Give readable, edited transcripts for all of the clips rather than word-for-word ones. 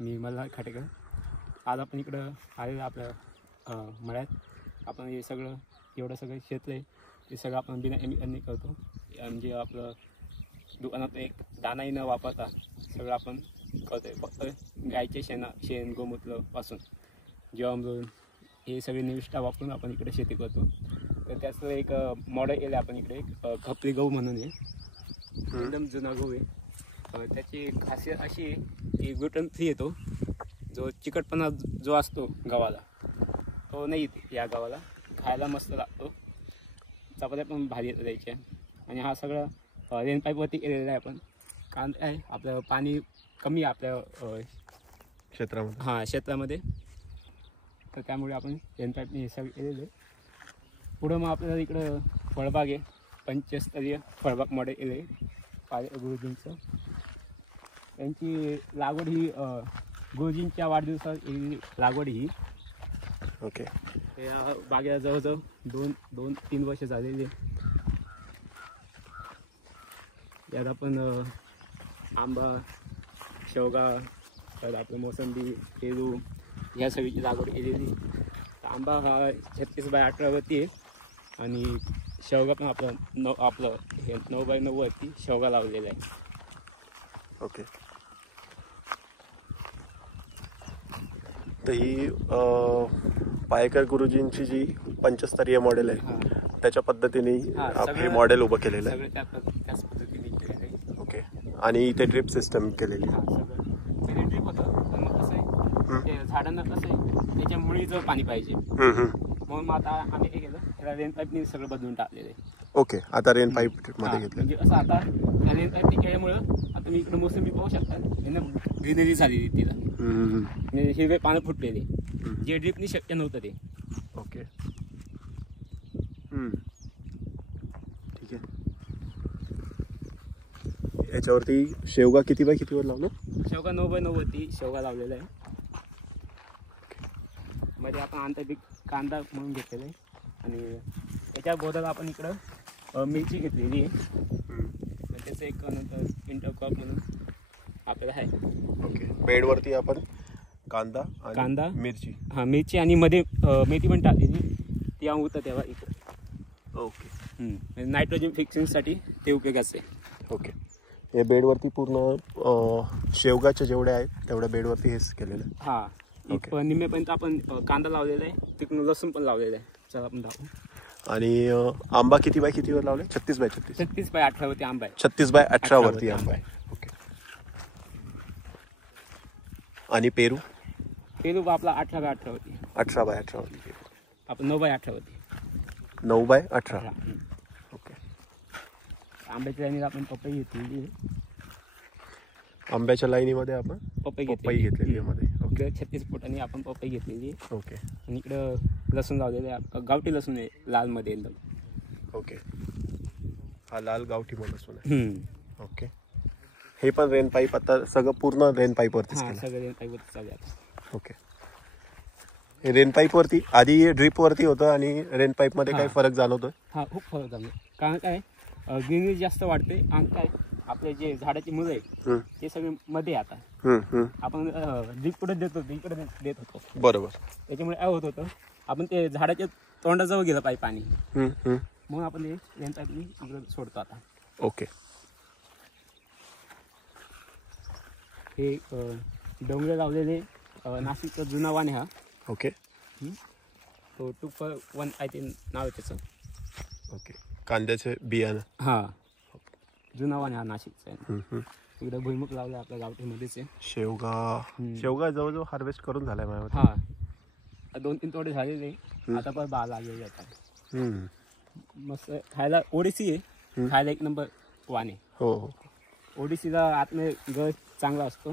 मी मल्हार खाटेकर. आज आपण इकडं आलेलं आपल्या मळ्यात. आपण हे सगळं एवढं सगळं क्षेत्र आहे ते सगळं आपण बिना केमिकलने करतो. म्हणजे आपलं दुकानात एक दाणाही न वापरता सगळं आपण करतो आहे. फक्त गायचे शेण गोमूत्रापासून जीवामृत हे सगळे निविष्ठा वापरून आपण इकडे शेती करतो. तर त्याचं एक मॉडेल केलं आपण इकडे, एक खपली गहू म्हणून आहे, एकदम जुना गहू आहे. त्याची खासियत अशी आहे की ग्लुटेन फ्री येतो. जो चिकटपणा जो असतो गव्हाला तो नाही येते या गव्हाला. खायला मस्त लागतो, चपात्या पण भारी येतं द्यायच्या. आणि हा सगळं रेन पाईपवरती केलेला आहे आपण. कारण काय आपलं पाणी कमी आहे आपल्या क्षेत्रामध्ये. हां क्षेत्रामध्ये, तर त्यामुळे आपण रेन पाईपने हे सगळं केलेलं आहे. पुढं मग आपल्याला इकडं फळबाग आहे, पंचस्तरीय फळबाग मॉडेल केलं आहे गुरुजींचं. त्यांची लागवड ही गुरुजींच्या वाढदिवसात लागवड ही. ओके. या बागेला जवळजवळ 2-3 वर्ष झालेली आहे. यात आपण आंबा, शेवगा, तर आपलं मोसंबी, पेरू ह्या सगळीची लागवड केलेली. आंबा हा 36x18 वरती आहे आणि शेवगा पण आपलं 9x9 वरती शेवगा लावलेला आहे. ओके. तर ही पायकर गुरुजींची जी पंचस्तरीय मॉडेल आहे त्याच्या पद्धतीने आपले मॉडेल उभं केलेलं आहे. त्याच पद्धतीने केलेलं आहे. ओके. आणि इथे ड्रिप सिस्टम केलेली आहे. पहिले ड्रिप होतं, पण मग कसं आहे ते झाडांना कसं आहे त्याच्या मुळीचं पाणी पाहिजे, म्हणून मग आता आम्ही काय केलं, त्याला रेन पाईपने सगळं बदलून टाकलेलं आहे. ओके. आता रेन पाईप मध्ये घेतलं. म्हणजे असं आता रेन पाईपने केल्यामुळं आता मी इकडे मोसंबी पाहू शकता, ग्रीनरी झालेली तिला, म्हणजे हिरवे पानं फुटलेले, जे ड्रिपनी शक्य नव्हतं ते. ओके. ठीक आहे. याच्यावरती शेवगा किती बाय कितीवर लावलं? शेवगा 9x9 वरती शेवगा लावलेला आहे. मध्ये आपण आंतरपीक कांदा म्हणून घेतलेला आहे. आणि याच्या बदला आपण इकडं मिरची घेतलेली आहे. त्याचं एक नंतर इंटरक्रॉप म्हणून आपल्याला आहे. ओके. बेडवरती आपण कांदा मिरची. हां, मिरची आणि मध्ये मेथी पण टाकलेली, ती होतं तेव्हा इकडं. ओके. नायट्रोजन फिक्सिंगसाठी ते उपयोगाचं आहे. ओके. हे बेडवरती पूर्ण शेवगाच्या जेवढ्या आहेत तेवढ्या बेडवरती हेच केलेलं आहे. हां, निम्म्यापर्यंत आपण कांदा लावलेला आहे, तिकडून लसूण पण लावलेलं आहे. चला आपण दाखवू. आणि आंबा किती बाय कितीवर लावले? 36x36. 36x18 वरती आंबा आहे. 36x18 वरती आंबा आहे. ओके. आणि पेरू आपला 18x18 वरती. 18x18 वरती. आपण 9x18 वरती. 9x18. ओके. आंब्याच्या लाईनीत आपण पपई घेतलेली आहे. आंब्याच्या लाईनीमध्ये आपण पपई घेतलेली मध्ये. ओके. 36 फुटांनी आपण पपई घेतलेली आहे. ओके. आणि इकडं लसूण लावलेलं आहे, गावठी लसूण आहे, लालमध्ये एकदम. ओके. हा लाल गावठी लसूण आहे. ओके. हे पण रेन पाईप आता सगळं पूर्ण रेन पाईपवरती. सगळं रेन पाईपवरती चालू आहे. ओके. हे रेन पाईपवरती आधी ड्रीपवरती होतं आणि रेन पाईपमध्ये काही फरक जाणवतोय? हां, खूप फरक जाणवतो. कारण काय ग्रीनरी जास्त वाढते आणि काय आपले जे झाडाची मुलं आहेत ते सगळे मध्ये आता आपण ड्रीप कुठे देतो इकडे देत होतो. बरोबर. त्याच्यामुळे काय होत होतं, आपण ते झाडाच्या तोंडाजवळ गेलं पाहिजे पाणी, म्हणून आपण ते रेन पाईपनी इकडे सोडतो आता. ओके. हे डोंगर लावलेले नाशिकचा जुना वाण आहे हा. ओके. तो 2.1 आहे ते नाव आहे त्याचं. ओके. कांद्याचे बियाणं. हां, जुना वाण हा नाशिकचा आहे. इकडे भुईमुग लावला आपल्या गावठीमध्येच आहे. शेवगा जवळजवळ हार्वेस्ट करून झालाय माझ्या. हां, 2-3 तोडे झालेले, आता पण बाग लागलेली आता. मस्त खायला ओडिसी आहे, खायला एक नंबर वाण आहे. हो. ओडिसीला आतमध्ये गळ चांगला असतो,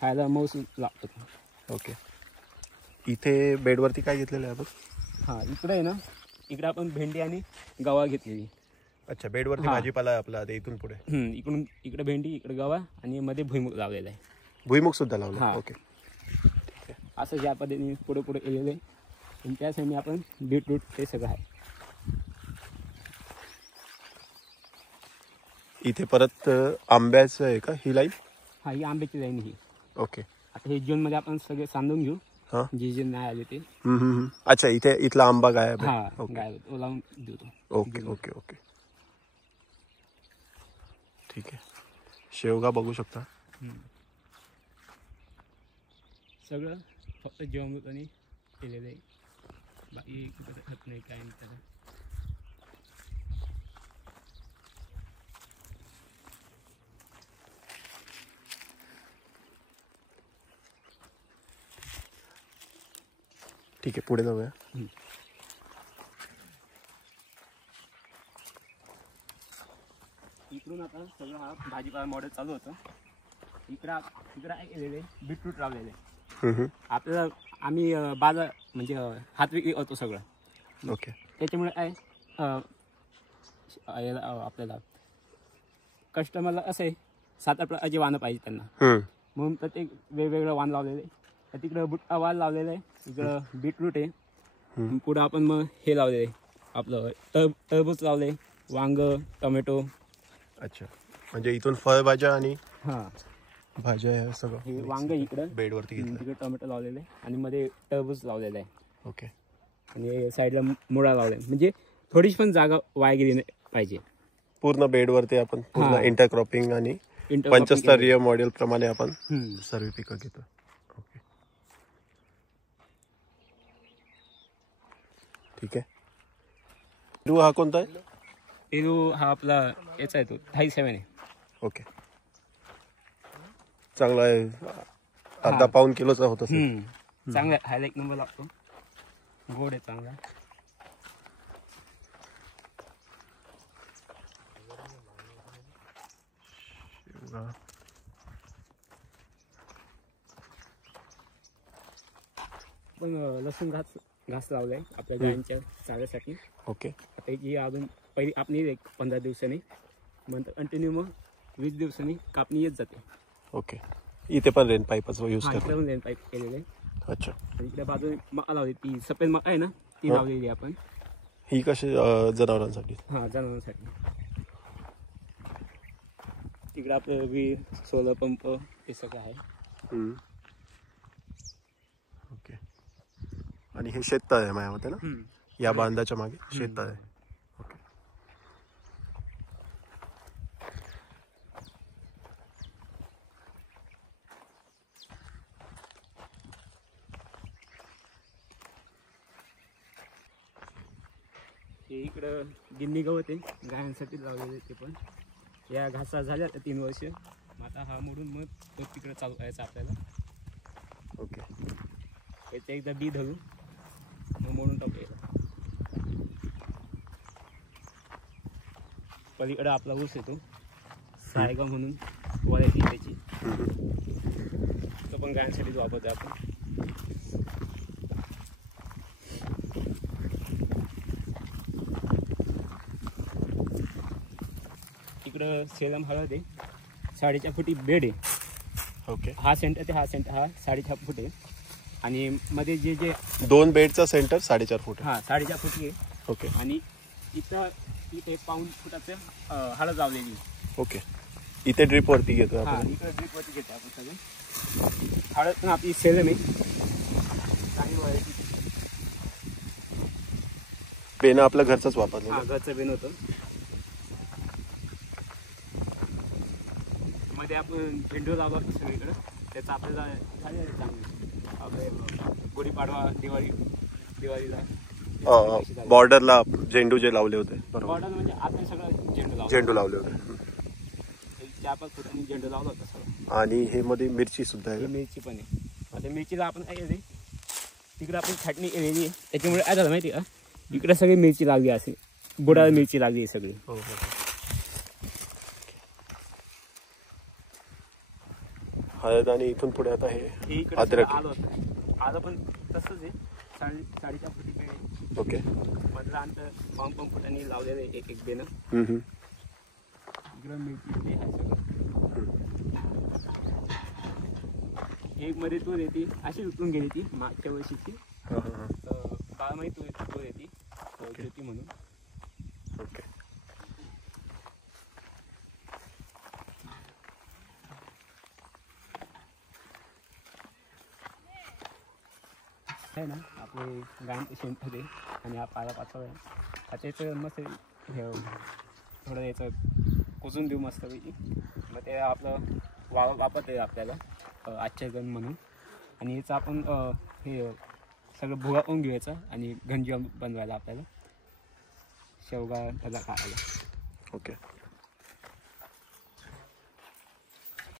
खायला मऊसूद लागतो. ओके. इथे बेडवरती काय घेतलेलं आहे आपण? हां, इकडे आहे ना, इकडे आपण भेंडी आणि गवा घेतलेली. अच्छा. बेडवरती भाजीपाला आहे आपला इथून पुढे. इकडून इकडे भेंडी, इकडे गवा आणि मध्ये भुईमुग लावलेला आहे. भुईमुग सुद्धा लावला. ओके. असं ज्या पद्धतीने पुढे केलेलं आहे. आणि त्यासाठी आपण बीटरूट ते सगळं आहे. इथे परत आंब्याचं आहे का ही लाईन? हा, ही आंब्याची लाईन ही. ओके. आता हे जून मध्ये आपण सगळे सांधून घेऊ, हा. जे नाही आले ते. अच्छा, इथे इथला आंबा गायब आहे. हा गायब तो लावून देऊ तो. ओके ओके ओके, ठीक आहे. शेवगा बघू शकता. सगळं फक्त जीवामृताने केलेलं आहे, बाकी कुठं खत नाही काय नाही त्याला. ठीक आहे, पुढे जाऊया. इकडून आता सगळं हा भाजीपाला मॉडेल चालू होतं. इकडं काय केलेलं आहे, बीटरूट लावलेलं आहे. आपल्याला आम्ही बाजार म्हणजे हात विक्री करतो सगळं. ओके. त्याच्यामुळे काय आपल्याला कस्टमरला असं आहे 7-8 प्रकारची वाहनं पाहिजे त्यांना, म्हणून प्रत्येक वेगवेगळं वाण लावलेलं आहे. तिकडं बुट्टा वाण लावलेलं आहे, इकडं बीटरूट आहे, पुढं आपण मग हे लावले आपलं टरबूज लावले, वांग, टोमॅटो. अच्छा, म्हणजे इथून फळभाज्या आणि हां भाज्या हे सगळं. हे वांग इकडं बेडवरती घेतलं. तिकडे टोमॅटो लावलेले आणि मध्ये टरबूज लावलेलं आहे. ओके. आणि साईडला मुळा लावले, म्हणजे थोडीशी पण जागा वाया गेली नाही पाहिजे. पूर्ण बेडवरती आपण पूर्ण हां. इंटरक्रॉपिंग आणि पंचस्तरीय मॉडेल प्रमाणे आपण सर्व पिकं घेतो. ओके, ठीक आहे. पेरू हा कोणता आहे? पेरू हा आपला याचा आहे, तो 37 आहे. ओके, चांगला आहे. अर्धा पाऊण किलोचा होता. चांगला हायला एक नंबर लागतो, गोड आहे चांगला. पण लसूण घास लावलाय आपल्या गायांच्या चाऱ्यासाठी. ओके. आता ही अजून पहिली कापणी एक 15 दिवसांनी, नंतर कंटिन्यू मग 20 दिवसांनी कापणी येत जाते. ओके, इथे पण रेन पाईपच यूज करतो. इकडे लेन पाईप केलेलं आहे. अच्छा, इकडे बाजू मका लावली, ती सफेद मका आहे ना, ती लावलेली आपण. ही कशी जनावरांसाठी? हा, जनावरांसाठी. तिकडे आपलं वीर, सोलर पंप हे सगळं आहे. ओके. आणि हे शेततळ आहे माझ्या मते ना, या बांधाच्या मागे शेततळ आहे. ओके. हे इकडं गिन्नी गवत आहे, गायांसाठी लावलेले. ते पण या घासा झाल्या 3 वर्ष. आता हा मोडून मग तो तिकडे चालू करायचा आपल्याला. ओके. याचं एकदा बी धरू मग मोडून टाकूया. पलीकडे आपला ऊस येतो, सायगा म्हणून व्हरायटी त्याची, तो पण गायांसाठी वापरतो आपण. इकडं सेलम हळद आहे, 4.5 फुटी बेड आहे. ओके. हा सेंटर ते हा 4.5 फूट आहे. आणि मध्ये जे 2 बेडचा सेंटर 4.5 फूट. हा 4.5 फुटी आहे. ओके. आणि इथे 1 फुटाचं हळद लावलेली. ओके. इथे ड्रिप वरती घेतो हा, आपण. इकडे ड्रिप वरती घेतो आपण सगळे. हळद पण आपली सेलम आहे, चांगली व्हरायटी. बेन आपलं घरचंच वापरलं. हा, घरचं बेन होतं. मध्ये आपण झेंडू लावला होता सगळीकडं, त्याचा आपल्याला झाले चांगले. आपले गुढीपाडवा, दिवाळीला बॉर्डरला झेंडू जे लावले होते. बॉर्डर म्हणजे आपण सगळं झेंडू लावले होते. 4-5 फुटांनी झेंडू लावला होता सगळं. आणि हे मध्ये मिरची सुद्धा आहे. मिरची पण आहे. आता मिरचीला आपण काय केले, तिकडे आपण छाटणी केलेली आहे. त्याच्यामुळे काय झालं माहिती का, इकडे सगळी मिरची लागली, असे बुडाला मिरची लागली सगळी. हळद. आणि इथून पुढे आता हे अद्रक आलं पण तसंच आहे, 4.5 फुटी पेड़ आहे. ओके. मधलं अंतर 5 फुटांनी लावलेलं आहे, एक बेनं. इकडं मिरची ते आहे सगळं. एक मध्ये तूर येते, अशी उतरून गेली ती मागच्या वर्षीची. 12 महिने तूर येते ज्योती म्हणून. ओके. आहे ना आपले गायन शेण होते आणि हा पाला पाचवा आहे आता याचं मस्त हे थोडं याचं कुजून देऊ मस्तपैकी मग ते आपलं वापरता येईल आपल्याला आच्छादन म्हणून आणि याचं आपण हे सगळं भुगावून घ्यायचं आणि गंजी बनवायला आपल्याला शेवगा त्याला काढायला. ओके.